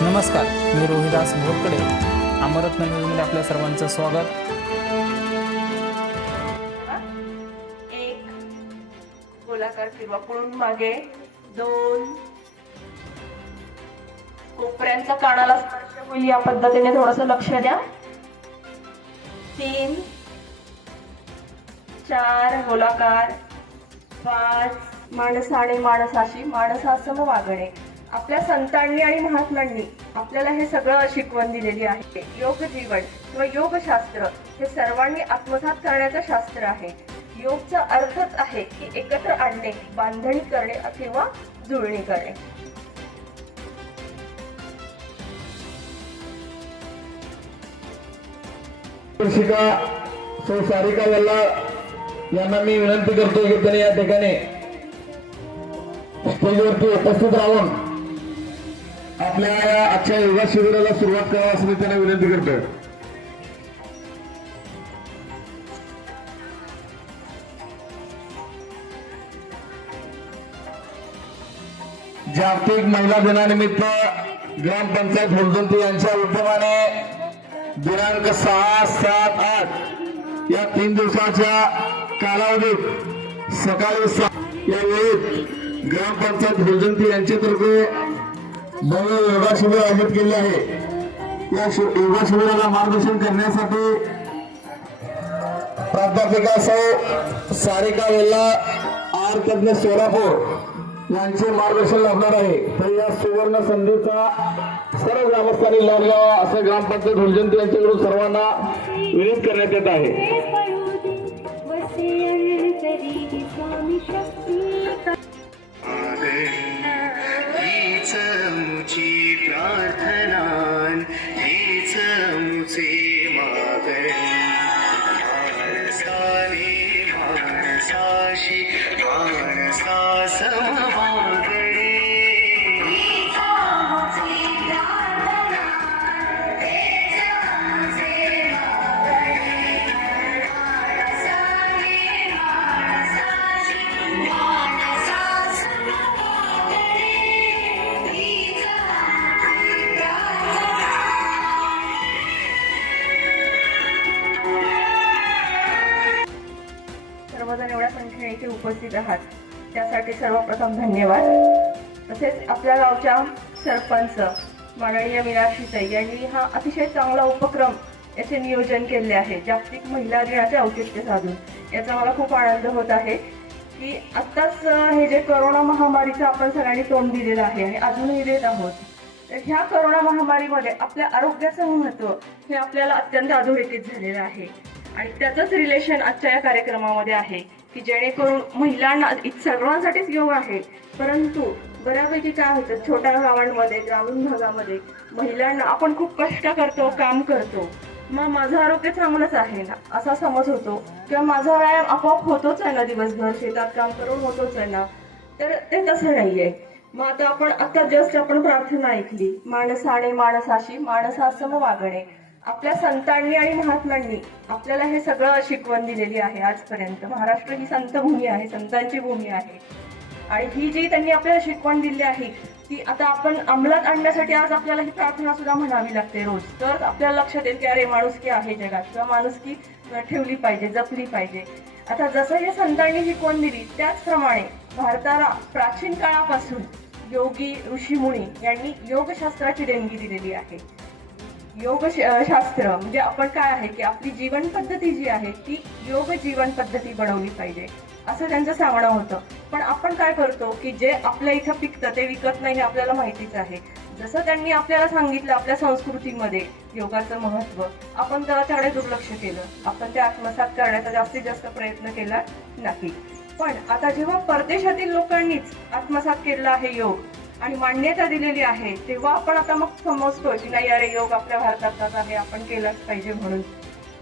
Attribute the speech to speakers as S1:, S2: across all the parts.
S1: नमस्कार मी रोहिदास भोरकडे. अमरत्न न्यूजमध्ये आपल्या सर्वांचं स्वागत.
S2: एक गोलाकार किंवा पुळून मागे. दोन कोपऱ्यांचा कानाला स्पर्श होईल या पद्धतीने थोडस लक्ष द्या. तीन चार गोलाकार पाच माणस आणि माणसाशी माणसासम वागणे आपल्या संतांनी आणि महात्म्यांनी आपल्याला हे सगळं शिकवण दिलेली आहे. योग जीवन किंवा योगशास्त्र हे सर्वांनी आत्मसात करण्याचं शास्त्र आहे. योगचा अर्थच आहे की एकत्र आणणे बांधणी करणे किंवा जुळणी करणे.
S3: शिक्षिका सौ सारिका वल्ला यांना मी विनंती करतो की त्यांनी या ठिकाणी स्टेजवरती उपस्थित राहून आपल्या या आजच्या योगा शिबिराला सुरुवात करावा असं मी त्यांना विनंती करतोय. जागतिक महिला दिनानिमित्त ग्रामपंचायत होलदंती यांच्या उद्यमाने दिनांक सहा सात आठ या तीन दिवसाच्या कालावधीत सकाळी या वेळेत ग्रामपंचायत भोजंती यांच्यातर्फे भव्य योगा शिबिर आयोजित केले आहे. या योगा शिबिराला मार्गदर्शन करण्यासाठी प्राध्यापिका सौ सारिका वेल्ला आर तज्ञ सोलापूर यांचे मार्गदर्शन लाभणार आहे. तर या सुवर्ण संधीचा सर्व ग्रामस्थांनी लाभ घ्यावा असं ग्रामपंचायत भुलजंती यांच्याकडून सर्वांना विनंती करण्यात येत आहे.
S2: धन्यवाद. तसेच आपल्या गावच्या सरपंच माननीय मीनाक्षीताई यांनी हा अतिशय चांगला उपक्रम याचे नियोजन केले आहे. जागतिक महिला दिनाचे औचित्य साधून. याचा मला खूप आनंद होत आहे की आत्ताच हे जे करोना महामारीचं आपण सगळ्यांनी तोंड दिलेलं आहे आणि अजूनही देत आहोत. तर ह्या करोना महामारीमध्ये आपल्या आरोग्याचं महत्त्व हे आपल्याला अत्यंत अधोरेखित झालेलं आहे. आणि त्याचंच रिलेशन आजच्या या कार्यक्रमामध्ये आहे. की जेणेकरून महिलांना सर्वांसाठीच योग आहे. परंतु बऱ्यापैकी काय होतं छोट्या गावांमध्ये ग्रामीण भागामध्ये महिलांना आपण खूप कष्ट करतो काम करतो. मग माझं आरोग्य चांगलंच आहे ना असा समज होतो. किंवा माझा व्यायाम आपोआप होतोच आहे ना दिवसभर शेतात काम करून होतोच आहे ना. तर ते तसं नाहीये. मग आता आपण आता जस्ट आपण प्रार्थना ऐकली. माणसाने माणसाशी माणसासम वागणे. आपल्या संतांनी आणि महात्म्यांनी आपल्याला हे सगळं शिकवण दिलेली आहे आजपर्यंत. महाराष्ट्र ही संत भूमी आहे संतांची भूमी आहे. आणि ही जी त्यांनी आपल्याला शिकवण दिली आहे ती आता आपण अंमलात आणण्यासाठी आज आपल्याला ही प्रार्थना सुद्धा म्हणावी लागते रोज. तर आपल्याला लक्षात येईल की अरे माणुसकी आहे जगात किंवा माणुसकी ठेवली पाहिजे जपली पाहिजे. आता जसं हे संतांनी शिकवण दिली त्याचप्रमाणे भारताला प्राचीन काळापासून योगी ऋषीमुनी यांनी योगशास्त्राची देणगी दिलेली आहे. योग श- शास्त्र म्हणजे आपण काय आहे की आपली जीवन पद्धती जी आहे ती योग जीवन पद्धती बनवली पाहिजे. असं त्यांचं सांगणं होतं. पण आपण काय करतो की जे आपल्या इथं पिकतं ते विकत नाही हे आपल्याला माहितीच आहे. जसं त्यांनी आपल्याला सांगितलं आपल्या संस्कृतीमध्ये योगाचं महत्त्व आपण त्याला त्याकडे दुर्लक्ष केलं. आपण ते आत्मसात करण्याचा जास्तीत जास्त प्रयत्न केला नाही. पण आता जेव्हा परदेशातील लोकांनीच आत्मसात केलेला आहे योग आणि मान्यता दिलेली आहे तेव्हा आपण आता मग समजतोय की नाही अरे योग आपल्या भारताचाच आहे आपण केलाच पाहिजे म्हणून.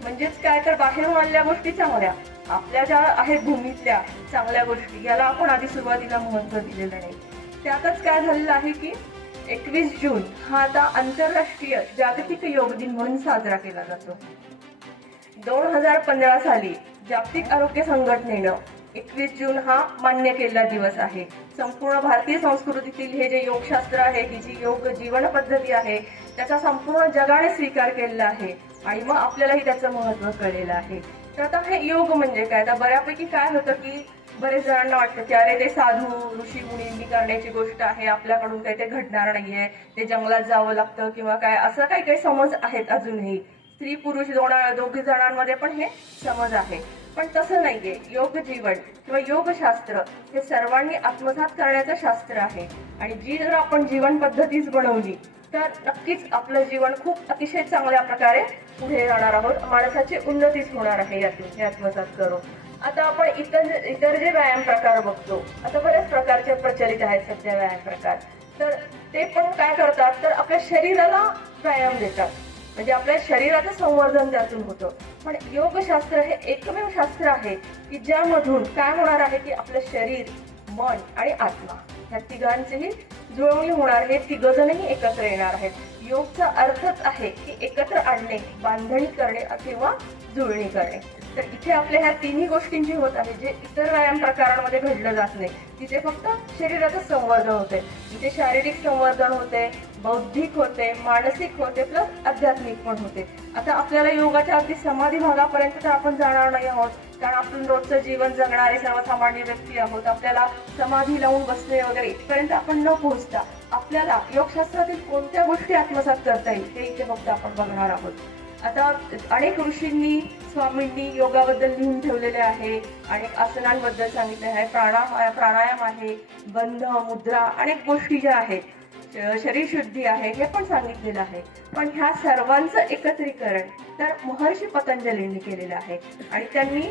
S2: म्हणजेच काय तर बाहेरून आणल्या गोष्टी चांगल्या आपल्या ज्या आहेत भूमीतल्या चांगल्या गोष्टी याला आपण आधी सुरुवातीला महत्त्व दिलेलं नाही. त्यातच काय झालेलं आहे की एकवीस जून हा आता आंतरराष्ट्रीय जागतिक योग दिन म्हणून साजरा केला जातो. दोन हजार पंधरा साली जागतिक आरोग्य संघटनेनं एकवीस जून हा मान्य केलेला दिवस आहे. संपूर्ण भारतीय संस्कृतीतील हे जे योगशास्त्र आहे ही जी योग जीवन पद्धती आहे त्याचा संपूर्ण जगाने स्वीकार केलेला आहे आणि मग आपल्यालाही त्याचं महत्त्व कळलेलं आहे. तर आता हे योग म्हणजे काय? आता बऱ्यापैकी काय होतं की बरेच जणांना वाटतं की अरे ते साधू ऋषी मुनींनी करण्याची गोष्ट आहे आपल्याकडून काही ते घडणार नाहीये ते जंगलात जावं लागतं किंवा काय? असं काही काही समज आहेत अजूनही. स्त्री पुरुष दोन दोघी जणांमध्ये पण हे समज आहे. पण तसं नाहीये. योग जीवन किंवा योगशास्त्र हे सर्वांनी आत्मसात करण्याचं शास्त्र आहे. आणि जी जर आपण जीवन पद्धतीच बनवली तर नक्कीच आपलं जीवन खूप अतिशय चांगल्या प्रकारे पुढे जाणार आहोत. माणसाची उन्नतीच होणार आहे यातून हे आत्मसात करून. आता आपण इतर इतर जे व्यायाम प्रकार बघतो आता बऱ्याच प्रकारचे प्रचलित आहेत सध्या व्यायाम प्रकार. तर ते पण काय करतात? तर आपल्या शरीराला व्यायाम देतात. म्हणजे आपल्या शरीराचं संवर्धन त्यातून होतं. पण योगशास्त्र हे एकमेव शास्त्र आहे की ज्यामधून काय होणार आहे की आपलं शरीर मन आणि आत्मा ह्या तिघांचीही जुळवणी होणार हे तिघजणही एकत्र येणार आहेत. योगचा अर्थच आहे की एकत्र आणणे बांधणी करणे किंवा जुळणी करणे. तर इथे आपल्या ह्या तिन्ही गोष्टींची होत आहे जे इतर व्यायाम प्रकारांमध्ये घडलं जात नाही. तिथे फक्त शरीराचं संवर्धन होते इथे शारीरिक संवर्धन होते बौद्धिक होते मानसिक होते प्लस आध्यात्मिक पण होते. आता आपल्याला योगाच्या अगदी समाधी भागापर्यंत तर आपण जाणार नाही आहोत. कारण आपण रोजचं जीवन जगणारे सर्वसामान्य व्यक्ती आहोत. आपल्याला समाधी लावून बसणे वगैरे इथपर्यंत आपण न पोहोचता आपल्याला योगशास्त्रातील कोणत्या गोष्टी आत्मसात करता येईल ते इथे फक्त आपण बघणार आहोत. आता अनेक ऋषींनी स्वामींनी योगाबद्दल लिहून ठेवलेले आहे. अनेक आसनांबद्दल सांगितले आहे. प्राणायाम प्राणायाम आहे बंध मुद्रा अनेक गोष्टी ज्या आहेत शरीर शुद्धी आहे हे पण सांगितलेलं आहे. पण ह्या सर्वांचं एकत्रीकरण तर महर्षी पतंजलींनी केलेलं आहे. आणि त्यांनी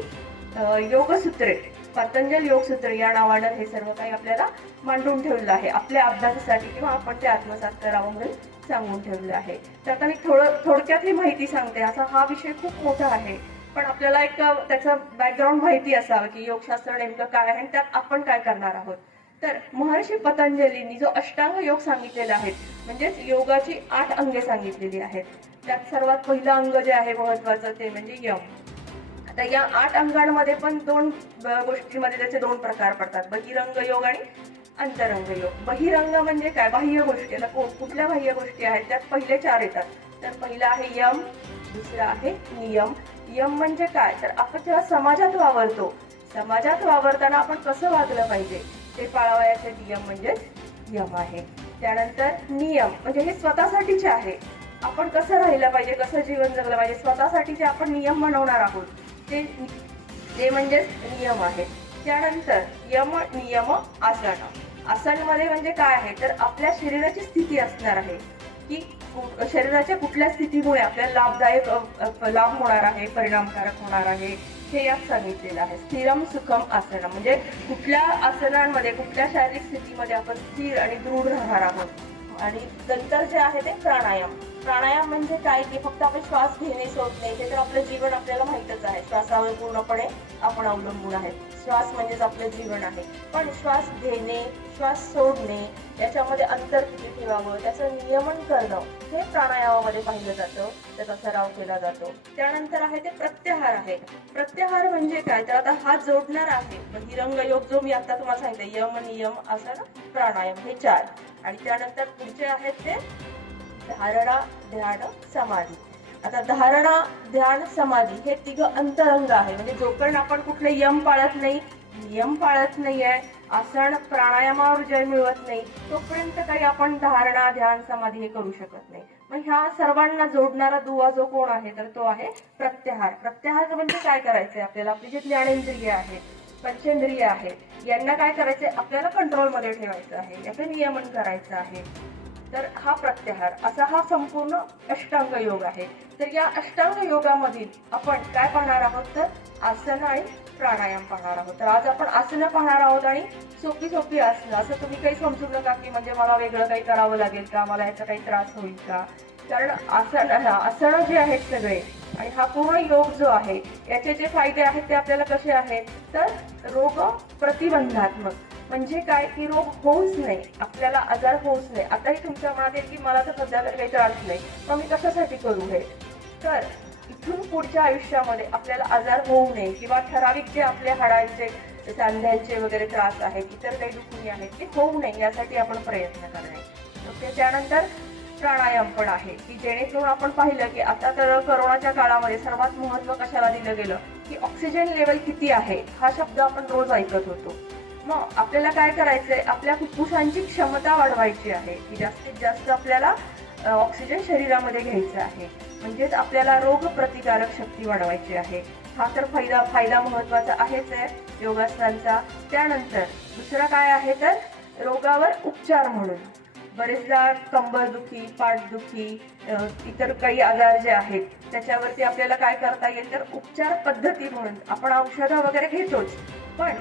S2: योगसूत्रे पतंजल योगसूत्रे या नावानं हे सर्व काही आपल्याला मांडून ठेवलेलं आहे. आपल्या अभ्यासासाठी किंवा आपण ते आत्मसात करावं म्हणून सांगून ठेवलेलं आहे. तर आता मी थोडं थोडक्यात ही माहिती सांगते. असा हा विषय खूप मोठा आहे. पण आपल्याला एक त्याचं बॅकग्राऊंड माहिती असावं की योगशास्त्र नेमकं काय आहे आणि त्यात आपण काय करणार आहोत. तर महर्षी पतंजलींनी जो अष्टांग योग सांगितलेला आहे म्हणजेच योगाची आठ अंगे सांगितलेली आहेत. त्यात सर्वात पहिलं अंग जे आहे महत्वाचं ते म्हणजे यम. आता या आठ अंगांमध्ये पण दोन गोष्टीमध्ये गोष्टींमध्ये त्याचे दोन प्रकार पडतात बहिरंग योग आणि अंतरंग योग. बहिरंग म्हणजे काय? बाह्य गोष्टी. आता कुठल्या बाह्य गोष्टी आहेत? त्यात पहिले चार येतात. तर पहिला आहे यम दुसरा आहे नियम. यम म्हणजे काय? तर आपण जेव्हा समाजात वावरतो समाजात वावरताना आपण कसं वागलं पाहिजे? ते पाळावयाचे नियम म्हणजे यम आहे. त्यानंतर नियम म्हणजे हे स्वतःसाठीचे आहे. आपण कसं राहिलं पाहिजे कसं जीवन जगलं पाहिजे स्वतःसाठी जे आपण नियम बनवणार आहोत. ते ते म्हणजेच नियम आहे. त्यानंतर यम नियम आसन. आसनमध्ये म्हणजे काय आहे? तर आपल्या शरीराची स्थिती असणार आहे. की शरीराच्या कुठल्या स्थितीमुळे आपल्याला लाभदायक लाभ होणार आहे परिणामकारक होणार आहे? हे यात सांगितलेलं आहे. स्थिरम सुखम आसनं म्हणजे कुठल्या आसनांमध्ये कुठल्या शारीरिक स्थितीमध्ये आपण स्थिर आणि दृढ राहणार आहोत? आणि नंतर जे आहे ते प्राणायाम. प्राणायाम म्हणजे काय? की फक्त आपण श्वास घेणे सोडणे हे तर आपलं जीवन आपल्याला माहीतच आहे. श्वासावर पूर्णपणे आपण अवलंबून आहे श्वास म्हणजेच आपलं जीवन आहे. पण श्वास घेणे श्वास सोडणे याच्यामध्ये अंतर किती ठेवावं त्याचं नियमन करणं हे प्राणायामामध्ये पाहिलं जातं. त्याचा सराव केला जातो. त्यानंतर आहे ते प्रत्याहार आहे. प्रत्याहार म्हणजे काय? तर आता हात जोडणार आहे. बहिरंग योग जो मी आता तुम्हाला सांगितलं यम नियम आसन प्राणायाम हे चार. आणि त्यानंतर पुढचे आहेत ते धारणा ध्यान समाधी. आता धारणा ध्यान समाधी हे तिघ अंतरंग आहे. म्हणजे जोपर्यंत आपण कुठले यम पाळत नाही नियम पाळत नाहीये आसन प्राणायामावर जय मिळवत नाही तोपर्यंत काही आपण धारणा ध्यान समाधी हे करू शकत नाही. मग ह्या सर्वांना जोडणारा दुवा जो कोण आहे तर तो आहे प्रत्याहार. प्रत्याहार म्हणजे काय करायचंय आपल्याला? आपली जी ज्ञानेंद्रिय आहेत पंचेंद्रिय आहेत यांना काय करायचंय? आपल्याला कंट्रोलमध्ये ठेवायचं आहे. याचं नियमन करायचं आहे. तर हा प्रत्याहार असा हा संपूर्ण अष्टांग योग आहे. तर या अष्टांग योगामधील आपण काय पाहणार आहोत? तर आसन आणि प्राणायाम पाहणार आहोत. तर आज आपण आसनं पाहणार आहोत आणि सोपी सोपी आसनं. असं तुम्ही काही समजू नका की म्हणजे मला वेगळं काही करावं लागेल का? मला याचा काही त्रास होईल का? कारण आसन आसनं जे आहेत सगळे आणि हा पूर्ण योग जो आहे याचे जे फायदे आहेत ते आपल्याला कसे आहेत? तर रोग प्रतिबंधात्मक म्हणजे काय? की रोग होऊच नाही. आपल्याला आजार होऊच नाही. आताही तुमच्या मनात येईल की मला तर सध्या तर काही त्रास नाही. मग मी कशासाठी करू हे? तर इथून पुढच्या आयुष्यामध्ये आपल्याला आजार होऊ नये किंवा ठराविक जे आपल्या हाडांचे सांध्यांचे वगैरे त्रास आहेत इतर काही दुखणी आहेत ते होऊ नये यासाठी आपण प्रयत्न करणे. ओके? त्यानंतर प्राणायाम पण आहे की जेणेकरून आपण पाहिलं की आता तर करोनाच्या काळामध्ये सर्वात महत्त्व कशाला दिलं गेलं? की ऑक्सिजन लेवल किती आहे? हा शब्द आपण रोज ऐकत होतो. मग आपल्याला काय करायचंय? आपल्या फुफ्फुसांची क्षमता वाढवायची आहे. की जास्तीत जास्त आपल्याला ऑक्सिजन शरीरामध्ये घ्यायचं आहे. म्हणजेच आपल्याला रोग प्रतिकारक शक्ती वाढवायची आहे. हा तर फायदा फायदा महत्त्वाचा आहेच आहे योगासनांचा. त्यानंतर दुसरा काय आहे तर रोगावर उपचार म्हणून. बरेचदा कंबरदुखी पाठदुखी इतर काही आजार जे आहेत त्याच्यावरती आपल्याला काय करता येईल तर उपचार पद्धती म्हणून. आपण औषधं वगैरे घेतोच. पण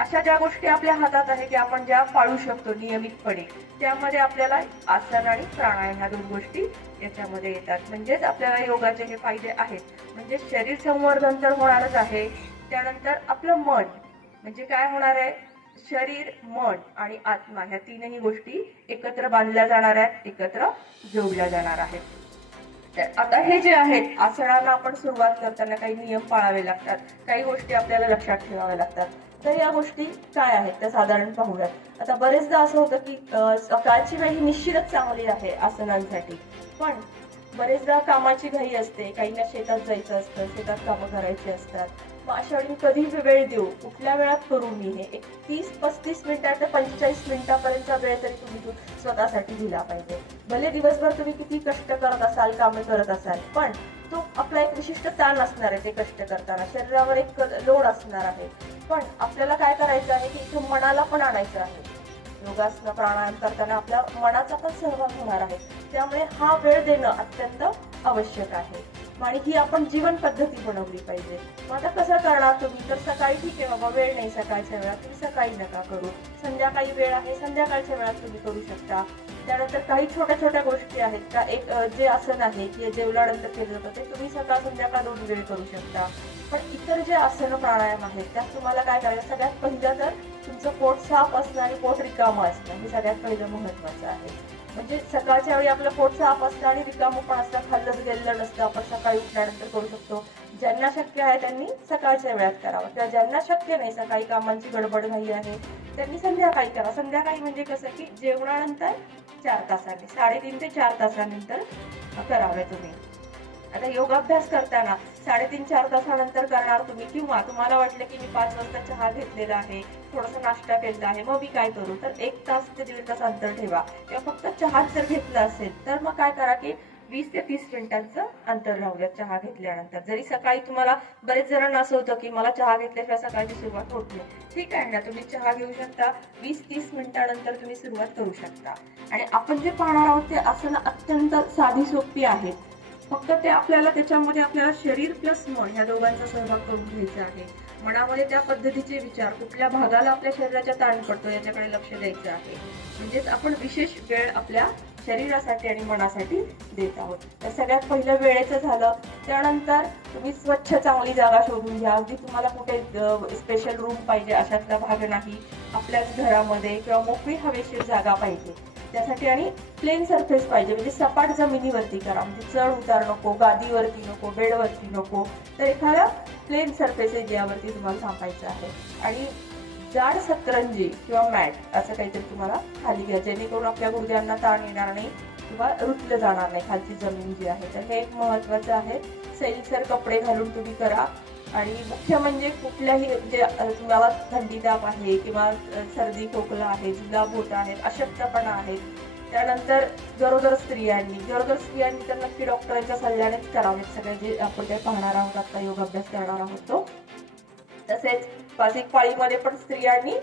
S2: अशा ज्या गोष्टी आपल्या हातात आहे की आपण ज्या पाळू शकतो नियमितपणे त्यामध्ये आपल्याला आसन आणि प्राणायाम ह्या दोन गोष्टी याच्यामध्ये येतात. म्हणजेच आपल्याला योगाचे हे फायदे आहेत. म्हणजे शरीर संवर्धन तर होणारच आहे. त्यानंतर आपलं मन म्हणजे काय होणार आहे? शरीर मन आणि आत्मा ह्या तीनही गोष्टी एकत्र बांधल्या जाणार आहेत एकत्र जोडल्या जाणार आहेत. तर आता हे जे आहेत आसनांना आपण सुरुवात करताना काही नियम पाळावे लागतात. काही गोष्टी आपल्याला लक्षात ठेवाव्या लागतात. तर या गोष्टी काय आहेत त्या साधारण पाहूयात. आता बरेचदा असं होतं की सकाळची वेळ ही निश्चितच चांगली आहे आसनांसाठी. पण बरेचदा कामाची घाई असते काहींना शेतात जायचं असतं शेतात कामं करायची असतात. मग अशा वेळी मी कधी वेळ देऊ? कुठल्या वेळात करू मी हे? एक तीस पस्तीस मिनिटात ते पंचेचाळीस मिनिटापर्यंतचा वेळ तरी तुम्ही स्वतःसाठी दिला पाहिजे. भले दिवसभर तुम्ही किती कष्ट करत असाल कामे करत असाल पण तो आपला एक विशिष्ट ताण असणार आहे ते कष्ट करताना. शरीरावर एक लोड असणार आहे. पण आपल्याला काय करायचं आहे? की इथे मनाला पण आणायचं आहे. योगासनं प्राणायाम करताना आपल्या मनाचा पण सहभाग होणार आहे. त्यामुळे हा वेळ देणं अत्यंत आवश्यक आहे. आणि ही आपण जीवन पद्धती बनवली पाहिजे. मग आता कसं करणार तुम्ही? तर सकाळी ठीक आहे बाबा वेळ नाही. सकाळच्या वेळात तुम्ही सकाळी नका करू. संध्याकाळी वेळ आहे. संध्याकाळच्या वेळात तुम्ही करू शकता. त्यानंतर काही छोट्या छोट्या गोष्टी आहेत का? एक जे आसन आहे की जेवल्यानंतर केलं जातं ते तुम्ही सकाळ संध्याकाळ दोन वेळ करू शकता. पण इतर जे आसनं प्राणायाम आहेत त्यात तुम्हाला काय करायचं सगळ्यात पहिलं तर तुमचं पोट साफ असणं आणि पोट रिकामं असणं हे सगळ्यात पहिलं महत्वाचं आहे. म्हणजे सकाळच्या वेळी आपलं पोट साफ असतं आणि रिकामं पण असतं खाल्लंच गेलेलं नसतं आपण सकाळी उठल्यानंतर करू शकतो. ज्यांना शक्य आहे त्यांनी सकाळच्या वेळात करावं. किंवा ज्यांना शक्य नाही सकाळी कामांची गडबड घाई आहे त्यांनी संध्याकाळी करा संध्याकाळी म्हणजे कसं की जेवणानंतर चार तासांनी साडेतीन ते चार तासानंतर करावे तुम्ही. आता योगाभ्यास करताना साडेतीन चार तासानंतर करणार तुम्ही किंवा तुम्हाला वाटलं की मी पाच वाजता चहा घेतलेला आहे थोडासा नाश्ता केलेला आहे मग मी काय करू? तर एक तास ते दीड तास अंतर ठेवा. किंवा फक्त चहाच जर घेतला असेल तर मग काय करा की वीस ते तीस मिनिटांचं अंतर राहूया चहा घेतल्यानंतर. जरी सकाळी तुम्हाला बरेच जणांना असं होतं की मला चहा घेतल्याशिवाय सकाळची सुरुवात होत नाही. ठीक आहे ना तुम्ही चहा घेऊ शकता वीस तीस मिनिटानंतर तुम्ही सुरुवात करू शकता. आणि आपण जे पाहणार आहोत ते आसनं अत्यंत साधी सोपी आहेत फक्त ते आपल्याला त्याच्यामध्ये आपल्याला शरीर प्लस मन ह्या दोघांचा सहभाग करून घ्यायचा आहे. मनामध्ये त्या पद्धतीचे विचार कुठल्या भागाला आपल्या शरीराच्या ताण पडतो याच्याकडे लक्ष द्यायचं आहे. म्हणजेच आपण विशेष वेळ आपल्या शरीरासाठी आणि मनासाठी देत आहोत. तर सगळ्यात पहिलं वेळेचं झालं. त्यानंतर तुम्ही स्वच्छ चांगली जागा शोधून घ्या. अगदी तुम्हाला कुठे स्पेशल रूम पाहिजे अशातला भाग नाही. आपल्याच घरामध्ये किंवा मोकळी हवेशीर जागा पाहिजे. त्यासाठी आणि प्लेन सरफेस पाहिजे. म्हणजे सपाट जमिनीवरती करा. म्हणजे चढ उतार नको गादीवरती नको बेडवरती नको. तर एखादा प्लेन सरफेस एरियावरती तुम्हाला थांबायचं आहे. आणि जाड सतरंजी किंवा मॅट असं काहीतरी तुम्हाला खाली घ्या जेणेकरून आपल्या गुडघ्यांना ताण येणार नाही किंवा रुतलं जाणार नाही. खालची जमीन जी आहे तर हे एक महत्वाचं आहे. सैलसर कपडे घालून तुम्ही करा. आणि मुख्य म्हणजे कुठल्याही म्हणजे, जे तुम्हाला थंडी ताप आहे किंवा सर्दी खोकला आहे जुलाब होत आहेत अशक्तपणा आहे त्यानंतर गरोदर स्त्रियांनी गरोदर स्त्रियांनी तर नक्की डॉक्टरांच्या सल्ल्यानेच करावेत. सगळे जे आपण ते पाहणार आहोत आता योगाभ्यास करणार आहोत तो. तसेच मासिक पाळीमध्ये पण स्त्रियांनी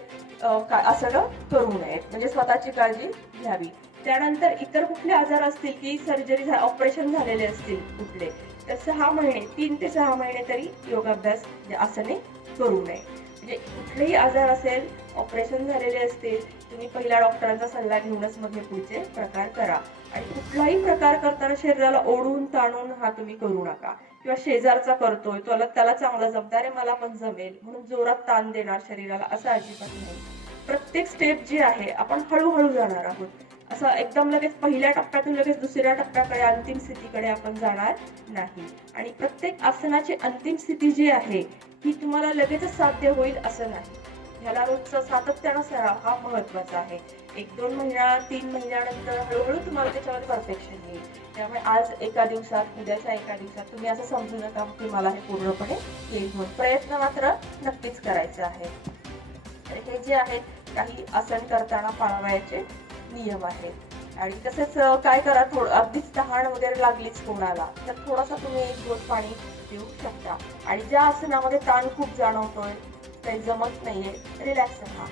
S2: अ, आसनं करू नयेत. म्हणजे स्वतःची काळजी घ्यावी. त्यानंतर इतर कुठले आजार असतील की सर्जरी ऑपरेशन झालेले असतील कुठले तर सहा महिने तीन ते सहा महिने तरी योगाभ्यास म्हणजे आसने करू नये. म्हणजे कुठलेही आजार असेल ऑपरेशन झालेले असतील तुम्ही पहिला डॉक्टरांचा सल्ला घेऊनच मग हे पुढचे प्रकार करा. आणि कुठलाही प्रकार करताना शरीराला ओढून ताणून हा तुम्ही करू नका. किंवा शेजारचा करतोय त्याला त्याला चांगला जमतं अरे मला पण जमेल म्हणून जोरात ताण देणार शरीराला असं अजिबात नाही. प्रत्येक स्टेप जी आहे आपण हळूहळू जाणार आहोत. असं एकदम लगेच पहिल्या टप्प्यातून लगेच दुसऱ्या टप्प्याकडे अंतिम स्थितीकडे आपण जाणार नाही. आणि प्रत्येक आसनाची अंतिम स्थिती जी आहे ही तुम्हाला लगेचच साध्य होईल असं नाही. ह्याला रोजचा सातत्यानं सराव हा महत्त्वाचा आहे. एक दोन महिना तीन महिन्यानंतर हळूहळू तुम्हाला त्याच्यामध्ये परफेक्शन येईल. त्यामुळे आज एका दिवसात उद्याच्या एका दिवसात तुम्ही असं समजू नका की मला हे पूर्णपणे येईल म्हणून प्रयत्न मात्र नक्कीच करायचे आहे तर हे जे आहेत काही आसन करताना पाळावयाचे नियम आहेत. आणि तसेच काय करा थोडं अगदीच तहान वगैरे लागलीच कोणाला तर थोडासा तुम्ही एक दोन पाणी पिऊ शकता. आणि ज्या आसनामध्ये ताण खूप जाणवतोय काही जमत नाहीये. रिलॅक्स राहा.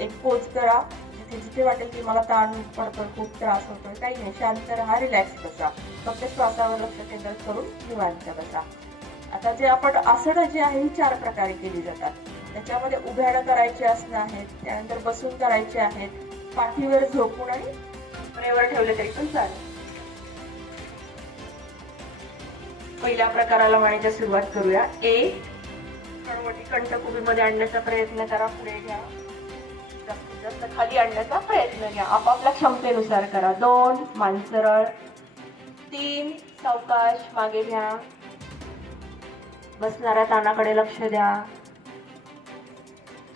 S2: एक पोज करा. जिथे जिथे वाटेल की मला ताण पडतोय खूप त्रास होतोय काही नाही. शांत राहा रिलॅक्स बसा. फक्त श्वासावर लक्ष केंद्रित करून निवांत बसा. आता जे आपण आसनं जी आहे ही चार प्रकारे केली जातात. त्याच्यामध्ये उभ्यानं करायची आसनं आहेत त्यानंतर बसून करायची आहेत. पाठीवर झोपून आणि कमरेवर ठेवले तरी पण चालेल. पहिल्या प्रकाराला म्हणायच्या सुरुवात करूया. एक कणवटी कंठकुबीमध्ये आणण्याचा प्रयत्न करा पुढे घ्या. जास्तीत जास्त खाली आणण्याचा प्रयत्न घ्या. आपापल्या क्षमतेनुसार करा. दोन मानसरळ. तीन सावकाश. मागे घ्या. बसणाऱ्या तानाकडे लक्ष द्या.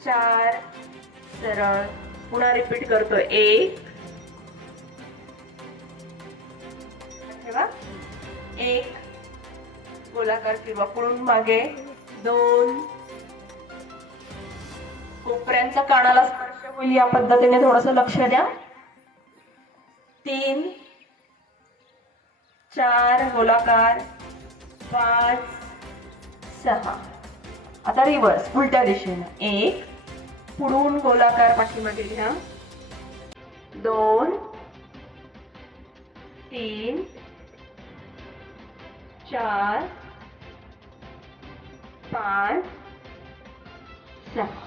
S2: चार सरळ. पुन्हा रिपीट करतो एक. ठेवा. एक. गोलाकार किंवा पुढून मागे. दोन. कोपऱ्यांचा कानाला स्पर्श होईल या पद्धतीने थोडस लक्ष द्या. तीन. चार गोलाकार. पाच सहा. आता रिव्हर्स उलट्या दिशेने. एक. पुढून गोलाकार पाठीमागे घ्या. दोन. तीन. चार. पाच सहा